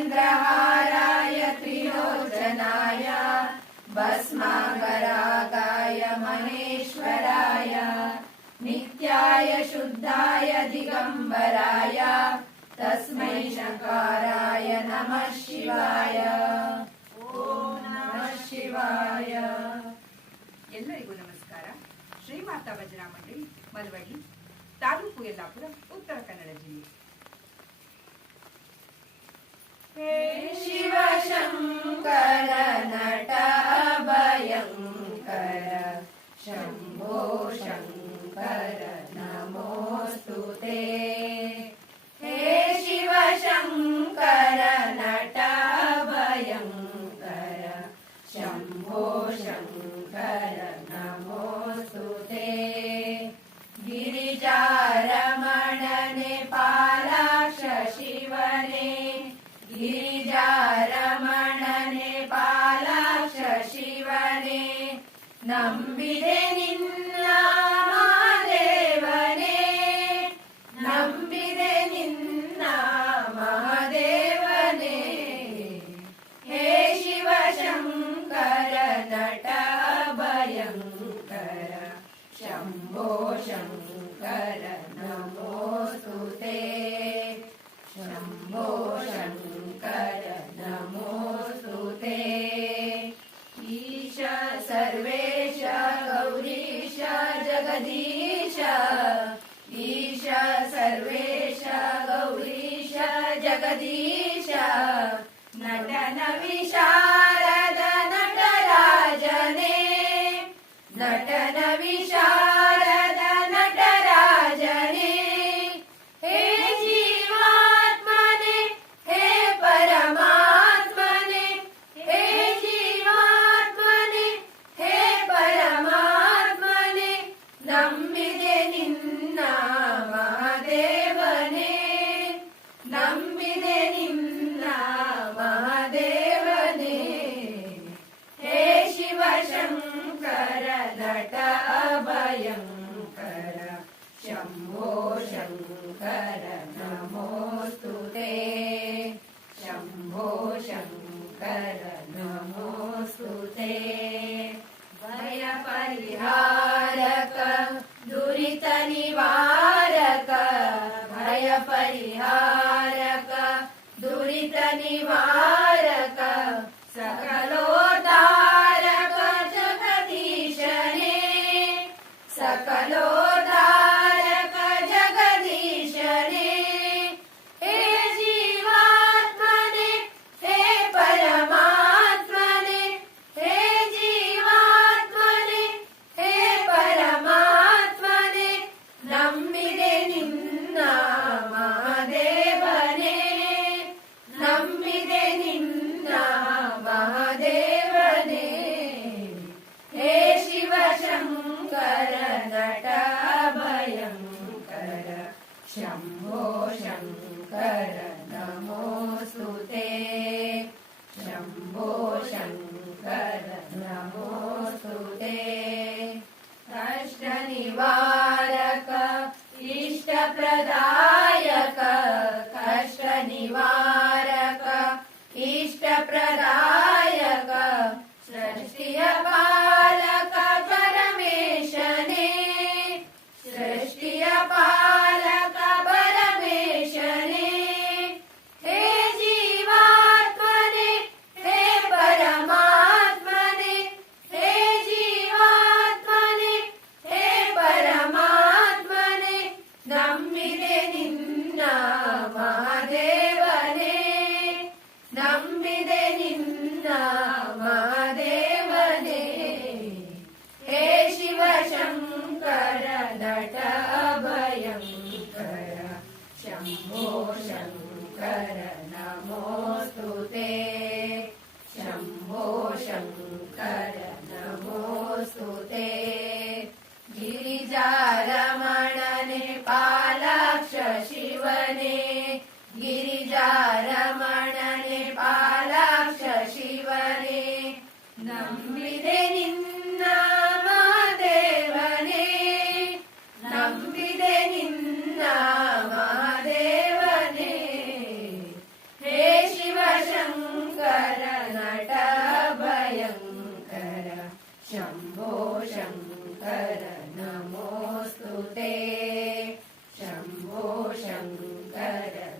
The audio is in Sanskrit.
चन्द्रहाराय त्रिलोचनाय भस्माकरागाय महेश्वराय नित्याय शुद्धाय दिगम्बराय तस्मै शकाराय नमः शिवाय ॐ नमः शिवाय ಎಲ್ಲರಿಗೂ ನಮಸ್ಕಾರ ಶ್ರೀಮಾತಾ ಭಜನಾ ಮಂಡಳಿ ಮಲವಳ್ಳಿ ತಾಲೂಕು ಯಲ್ಲಾಪುರ ಉತ್ತರ ಕನ್ನಡ ಜಿಲ್ಲೆ हे शिवशङ्कर नट भयङ्कर शम्भो शङ्कर नमोऽस्तु ते हे शिवशङ्कर नट भयङ्कर शम्भो शङ्कर नमोऽस्तु ते गिरिजारमणने पालाक्ष शिवने ीजामणने पालाश शिवने न विदेनिन्ना मादेवने न हे शिवशङ्कर नट भयङ्कर शम्भो शङ्कर नमोऽस्तु ते। शम्भो जगदीश ईशा शङ्कर नमोऽस्तु ते शम्भो शङ्कर नमोऽस्तु ते भयपरिहारक दुरितनिवारक भयपरिहारक दुरितनिवारक सकलोद्धारक जगदीशने। सकलोद्धारक शम्भो शङ्कर नमोऽस्तु ते। शम्भो शङ्कर नमोऽस्तु ते। कष्टनिवारक इष्टप्रदायक कष्टनिवारक इष्टप्रदायक सृष्टिय शङ्कर नमोऽस्तु ते शम्भो शङ्कर शम्भो शङ्कर नमोऽस्तु ते शम्भो शङ्कर